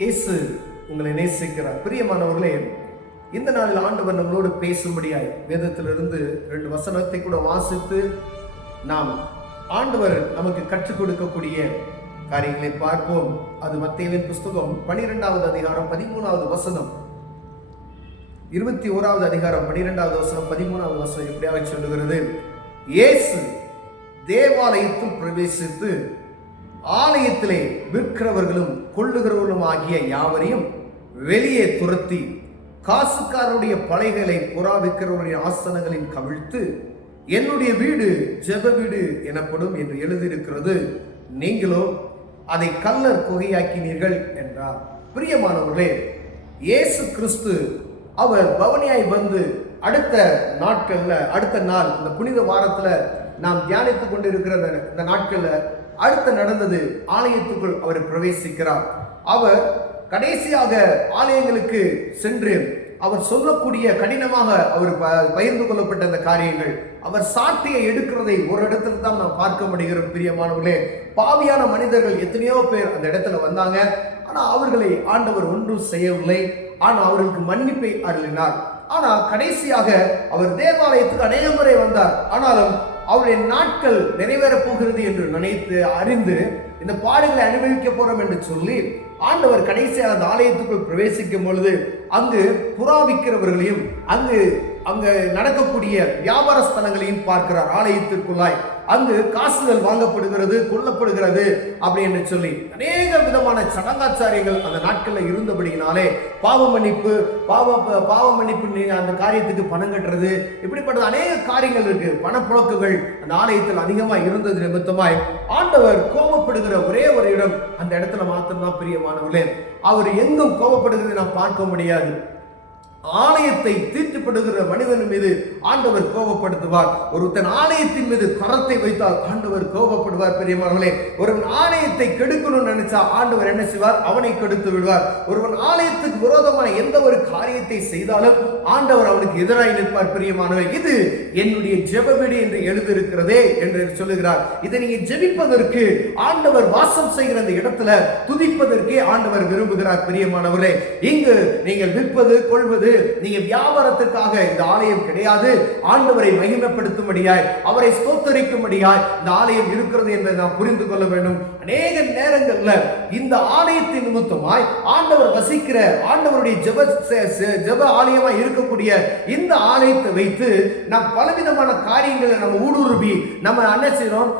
இயேசு உங்களை நேசிக்கிறார். பிரியமானவர்களே, இந்த நாளில் ஆண்டவர் நம்மளோடு பேசும்படியாய் வேதத்திலிருந்து 2 வசனத்தை கூட வாசித்து நாம் ஆண்டவர் நமக்கு கற்றுக் கொடுக்கக்கூடிய காரியங்களை பார்ப்போம். அது மத்தேயுவின் புஸ்தகம் 12வது அதிகாரம் 13வது வசனம், 21வது அதிகாரம் 12வது வசனம் 13வது வசனம் எப்படியாக சொல்லுகிறது. இயேசு தேவாலயத்தில் பிரவேசித்து ஆலயத்திலே விற்கிறவர்களும் கொள்ளுகிறவர்களும் ஆகிய யாவரையும் வெளியே துரத்தி காசுக்காரருடைய பலைகளை புறா விற்கிறவருடைய ஆசனங்களில் கவிழ்த்து, என்னுடைய வீடு ஜெப வீடு எனப்படும் என்று எழுதியிருக்கிறது, நீங்களோ அதை கல்லர் குகையாக்கினீர்கள் என்றார். பிரியமானவர்களே, இயேசு கிறிஸ்து அவர் பவனியாய் வந்து அடுத்த நாள் இந்த புனித வாரத்துல நாம் தியானித்துக் கொண்டிருக்கிற இந்த நாட்கள்ல அடுத்து நடந்தது, ஆலயத்துக்குள் அவர் பிரவேசிக்கிறார். அவர் கடைசியாக ஆலயங்களுக்கு சென்று அவர் சொல்லக்கூடிய கடினமாக அவர் பகிர்ந்து கொள்ளப்பட்ட அந்த காரியங்கள், அவர் சாட்டையை எடுக்கிறதை ஒரு இடத்துல தான் நாம் பார்க்க முடிகிறோம். பிரியமானவர்களே, பாவியான மனிதர்கள் எத்தனையோ பேர் அந்த இடத்துல வந்தாங்க. ஆனால் அவர்களை ஆண்டவர் ஒன்றும் செய்யவில்லை. ஆனால் அவர்களுக்கு மன்னிப்பை அருளினார். ஆனால் கடைசியாக அவர் தேவாலயத்துக்கு அநேக முறை வந்தார். ஆனாலும் அவருடைய நாட்கள் நிறைவேறப் போகிறது என்று நினைத்து அறிந்து இந்த பாடுகளை அனுபவிக்க போறோம் என்று சொல்லி ஆண்டவர் கடைசியாக அந்த ஆலயத்துக்குள் பிரவேசிக்கும் பொழுது அங்கு புறா விற்கிறவர்களையும் அங்கு நடக்கக்கூடிய வியாபார ஸ்தலங்களையும் பார்க்கிறார். ஆலயத்திற்குள்ளாய் அங்கு காசுகள் வாங்கப்படுகிறது, கொல்லப்படுகிறது அப்படி என்று சொல்லி அநேக விதமான சடங்காச்சாரியங்கள் அந்த நாட்களில் இருந்தபடியினாலே பாவ மன்னிப்பு அந்த காரியத்துக்கு பணம் கட்டுறது, இப்படிப்பட்ட அநேக காரியங்கள் இருக்கு. பணப்புழக்குகள் அந்த ஆலயத்தில் அதிகமாக இருந்தது நிமித்தமாய் ஆண்டவர் கோபப்படுகிற ஒரே ஒரு இடம் அந்த இடத்துல மாத்திரம்தான். பிரியமானவர்களே, அவர் எங்கும் கோபப்படுகிறதை நாம் பார்க்க முடியாது. ஆலயத்தை தீட்டுப்படுகிற மனிதன் மீது ஆண்டவர் கோபப்படுத்துவார். ஒருத்தன் ஆலயத்தின் மீது கரத்தை வைத்தால் ஆண்டவர் கோபப்படுவார். பெரியமானவர்களே, ஒருவன் ஆலயத்தை கெடுக்கணும்னு நினைச்சா ஆண்டவர் என்ன செய்வார்? அவனை கெடுத்து விடுவார். ஒருவன் ஆலயத்துக்கு விரோதமான எந்த ஒரு காரியத்தை செய்தாலும் ஆண்டவர் அவனுக்கு எதிராய் நிற்பார். பிரியமானவர்களே, இது என்னுடைய ஜெப வீடு என்று எழுதியிருக்கிறதே என்று சொல்லுகிறார். இதை நீங்க ஜெபிப்பதற்கு ஆண்டவர் வாசம் செய்கிற அந்த இடத்துல துதிப்பதற்கே ஆண்டவர் விரும்புகிறார். பிரியமானவர்களே, இங்கு நீங்கள் விற்பது கொள்வது, நீங்க வியாபாரத்திற்காக இந்த ஆலயம் கிடையாது. ஆண்டவரை மகிமைப்படுத்தும்படியாய், அவரை ஸ்தோத்தரிக்கும்படியாய் இந்த ஆலயம் இருக்கிறது என்பதை நாம் புரிந்து கொள்ள வேண்டும். அநேக நேரங்கள்ல இந்த ஆலயத்தின் நிமித்தமாய் ஆண்டவர் வசிக்கிற ஆண்டவருடைய ஜெப ஆலயமாய் இருக்கக்கூடிய இந்த ஆலயத்தை வைத்து நாம் பலவிதமான காரியங்களை நம்ம ஊடுருவி நம்ம என்ன செய்யறோம்?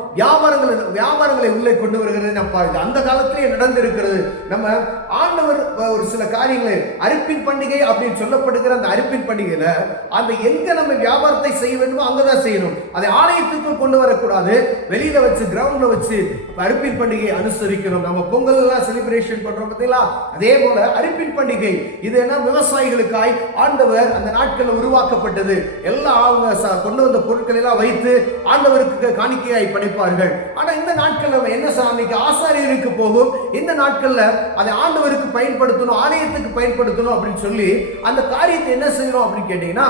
வியாபாரங்களை உள்ளே கொண்டு வருகிறது. நம்ம அந்த காலத்திலே நடந்திருக்கிறது. நம்ம ஆண்டவர் ஒரு சில காரியங்களை அறுப்பின் பண்டிகை அப்படின்னு சொல்லப்படுகிற அந்த அறுப்பின் பண்டிகையில அந்த எங்க நம்ம வியாபாரத்தை செய்ய வேண்டுமோ அங்கதான் செய்யணும். அதை ஆலயத்துக்குள் கொண்டு வரக்கூடாது. வெளியில வச்சு கிரவுண்ட்ல வச்சு அறுப்பின் பண்டிகை அனுசரிக்கணும். நம்ம பொங்கல் எல்லாம் செலிப்ரேஷன் பண்றோம் பார்த்தீங்களா? அதே போல அறுப்பின் பண்டிகை இது என்ன, விவசாயிகளுக்காய் ஆண்டவர் அந்த நாட்களில் உருவாக்கப்பட்டது. எல்லாம் அவங்க கொண்டு வந்த பொருட்களை எல்லாம் வைத்து ஆண்டவருக்கு காணிக்கையாய் படைப்பார்கள். ஆனா இந்த நாட்கள்ல என்ன சாமிக்கு ஆசாரியருக்கு போகும். இந்த நாட்கள்ல அதை ஆண்டவருக்கு பயன்படுத்தணும், ஆலயத்துக்கு பயன்படுத்தணும் அப்படின்னு சொல்லி அந்த காரியத்தை என்ன செய்யணும் அப்படின்னு கேட்டீங்கன்னா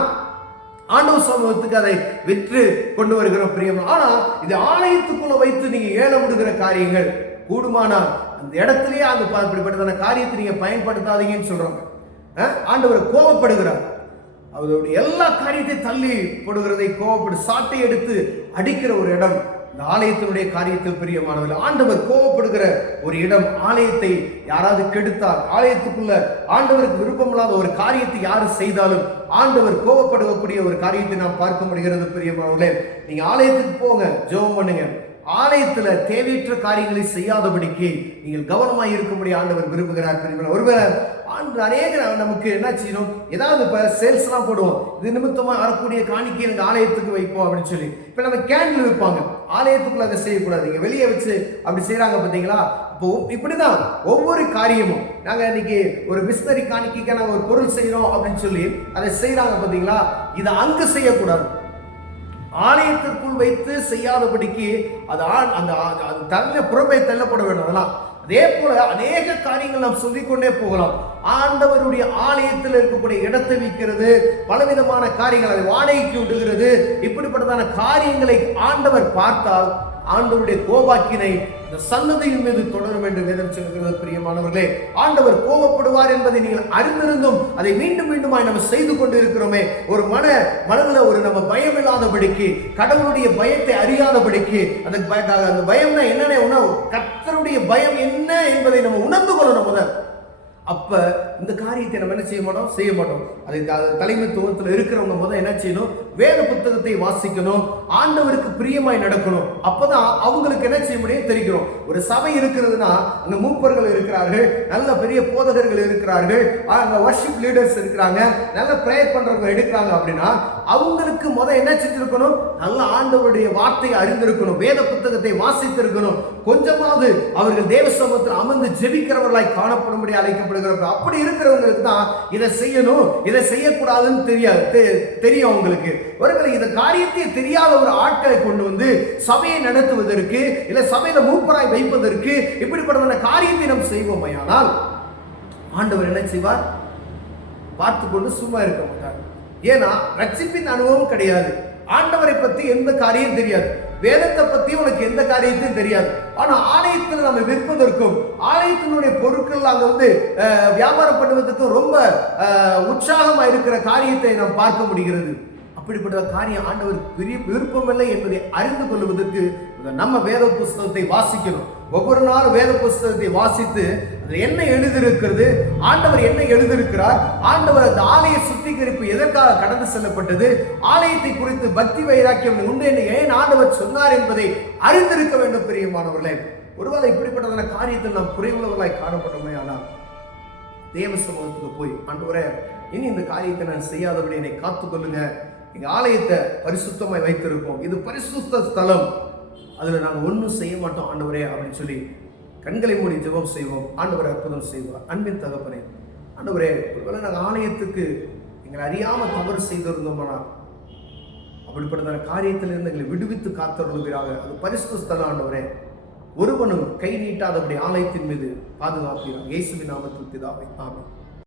ஆண்டவர் சமூகத்துக்கு அதை விற்று கொண்டு வருகிறோம். பிரியம். ஆனா இது ஆலயத்துக்குள்ள வைத்து நீங்க ஏலம் விடுகிற காரியங்கள் கூடுமானால் அந்த இடத்துலயே அந்த இப்படிப்பட்டதான காரியத்தை நீங்க பயன்படுத்தாதீங்கன்னு சொல்றாங்க. ஆண்டவர் கோபப்படுகிறார். அவருடைய எல்லா காரியத்தை தள்ளி போடுகிறதை கோபப்படு சாட்டை எடுத்து அடிக்கிற ஒரு இடம் இந்த ஆலயத்தினுடைய காரியத்தில். பிரியமானவர்கள், ஆண்டவர் கோபப்படுகிற ஒரு இடம். ஆலயத்தை யாராவது கெடுத்தால், ஆலயத்துக்குள்ள ஆண்டவருக்கு விருப்பமில்லாத ஒரு காரியத்தை யாரு செய்தாலும் ஆண்டவர் கோபப்படக்கூடிய ஒரு காரியத்தை நாம் பார்க்க முடிகிறது. பிரியமானவர்களே, நீங்க ஆலயத்துக்கு போங்க, ஜெபம் பண்ணுங்க. ஆலயத்துல தேவையற்ற காரியங்களை செய்யாதபடிக்கு நீங்கள் கவனமாக இருக்கும்படி ஆண்டவர் விரும்புகிறார். ஒருவேளை அநேக நமக்கு என்ன செய்யணும், ஏதாவது இப்ப சேல்ஸ் எல்லாம் போடுவோம், இது நிமித்தமா வரக்கூடிய காணிக்கை எங்க ஆலயத்துக்கு வைப்போம் அப்படின்னு சொல்லி. இப்ப நம்ம கேண்டில் வைப்பாங்க, ஆலயத்துக்குள்ள அதை செய்யக்கூடாது. நீங்க வெளியே வச்சு அப்படி செய்யறாங்க பாத்தீங்களா? அப்போ இப்படிதான் ஒவ்வொரு காரியமும். நாங்க இன்னைக்கு ஒரு மிஷனரி காணிக்கைக்கு நாங்க ஒரு பொருள் செய்யறோம் அப்படின்னு சொல்லி அதை செய்யறாங்க பாத்தீங்களா? இதை அங்கு செய்யக்கூடாது. ஆலயத்திற்குள் வைத்து செய்யாதபடிக்கு அது தள்ள புறமே தள்ளப்பட வேண்டும். அதெல்லாம் அதே போல அநேக காரியங்கள் நாம் சொல்லிக்கொண்டே போகலாம். ஆண்டவருடைய ஆலயத்தில் இருக்கக்கூடிய இடத்தை விற்கிறது, பலவிதமான காரியங்கள், அதை வாடகைக்கு விடுகிறது, இப்படிப்பட்டதான காரியங்களை ஆண்டவர் பார்த்தால் ஆண்டவருடைய கோபாக்கினை இந்த சன்னதியின் மீது தொடரும் என்று வேதம் சொல்கிறது. பிரியமானவர்களே, ஆண்டவர் கோபப்படுவார் என்பதை நீங்கள் அறிந்திருந்தும் அதை மீண்டும் மீண்டுமாய் நம்ம செய்து கொண்டு இருக்கிறோமே. ஒரு மனதுல ஒரு நம்ம பயம் இல்லாதபடிக்கு, கடவுளுடைய பயத்தை அறியாதபடிக்கு, அந்த பயம்னா என்னென்ன, கர்த்தருடைய பயம் என்ன என்பதை நம்ம உணர்ந்து கொள்ளணும் முதல். அப்ப இந்த காரியத்தை நம்ம என்ன செய்ய மாட்டோம். அதை தலைமைத்துவத்தில் இருக்கிறவங்க முதல் என்ன செய்யணும், வேத புத்தகத்தை வாசிக்கணும், ஆண்டவருக்கு பிரியமாய் நடக்கணும். அப்பதான் அவங்களுக்கு என்ன செய்ய முடியும் தெரிகிறோம். ஒரு சபை இருக்கிறதுனா அங்க மூப்பர்கள் இருக்கிறார்கள், நல்ல பெரிய போதகர்கள் இருக்கிறார்கள், அங்க வர்ஷிப் லீடர்ஸ் இருக்கிறாங்க, நல்ல பிரேயர் பண்றவங்க எடுக்கிறாங்க அப்படின்னா அவங்களுக்கு முதல் என்ன செஞ்சிருக்கணும், நல்ல ஆண்டவருடைய வார்த்தையை அறிந்திருக்கணும், வேத புத்தகத்தை வாசித்திருக்கணும், கொஞ்சமாவது அவர்கள் தேவ சமூகத்தில் அமர்ந்து ஜெபிக்கிறவர்களாய் காணப்படும்படி அழைக்கப்படுகிறார்கள். அப்படி இருக்கிறவங்களுக்கு தான் இதை செய்யணும், இதை செய்யக்கூடாதுன்னு தெரியும் அவங்களுக்கு. ஒருவேளை இந்த காரியத்தை தெரியாத ஒரு ஆட்களை கொண்டு வந்து சபையை நடத்துவதற்கு, இல்ல சபையில மூப்பராய் வைப்பதற்கு இப்படிப்பட்ட காரியத்தை நாம் செய்வோமையானால் ஆண்டவர் என்ன செய்வார், பார்த்து கொண்டு சும்மா இருக்க மாட்டார். ஏன்னா ரட்சிப்பின் அனுபவம் கிடையாது, ஆண்டவரை பத்தி எந்த காரியம் தெரியாது, வேதத்தை பத்தி உனக்கு எந்த காரியத்தையும் தெரியாது. ஆனா ஆலயத்தில் நம்ம விற்பதற்கும் ஆலயத்தினுடைய பொருட்கள் அங்க வந்து வியாபாரம் பண்ணுவதற்கும் ரொம்ப உற்சாகமா இருக்கிற காரியத்தை நாம் பார்க்க முடிகிறது. அப்படிப்பட்ட காரியம் ஆண்டவர் விருப்பமில்லை என்பதை அறிந்து கொள்வதற்கு நம்ம வேத புஸ்தகத்தை வாசிக்கணும். ஒவ்வொரு நாளும் வேத புஸ்தகத்தை வாசித்து அதில் என்ன எழுதியிருக்கிறது, ஆண்டவர் என்ன எழுதியிருக்கிறார், ஆண்டவர் அந்த ஆலய சுத்திகரிப்பு எதற்காக கடந்து செல்லப்பட்டது, ஆலயத்தை குறித்து பக்தி வைராக்கியம் உண்டு ஏன் ஆண்டவர் சொன்னார் என்பதை அறிந்திருக்க வேண்டும். பிரியமானவர்களே, ஒருவேளை இப்படிப்பட்டதான காரியத்தில் நாம் குறைவுள்ளவர்களாய் காணப்பட்டோமே, ஆனால் தேவ சமூகத்துக்கு போய் ஆண்டவரே இனி இந்த காரியத்தை நான் செய்யாதபடி என்னை காத்துக்கொள்ளுங்க, எங்க ஆலயத்தை பரிசுத்தமாய் வைத்திருப்போம், இது பரிசுத்த ஸ்தலம், அதுல நாங்கள் ஒன்றும் செய்ய மாட்டோம் ஆண்டவரே அப்படின்னு சொல்லி கண்களை மூடி ஜெபம் செய்வோம். ஆண்டவரை அற்புதம் செய்வார். அன்பின் தகப்பனே, ஆண்டவரே ஒருவேளை நாங்கள் ஆலயத்துக்கு எங்களை அறியாம தவறு செய்திருந்தோம்னா அப்படிப்பட்ட காரியத்திலிருந்து எங்களை விடுவித்து காத்தருளுகிறாங்க. அது பரிசுத்த ஸ்தலம் ஆண்டவரே, ஒருவனும் கை நீட்டாதபடி ஆலயத்தின் மீது பாதுகாக்கிறார். இயேசுவின் நாமத்தில் பிதாவே, ஆமென்.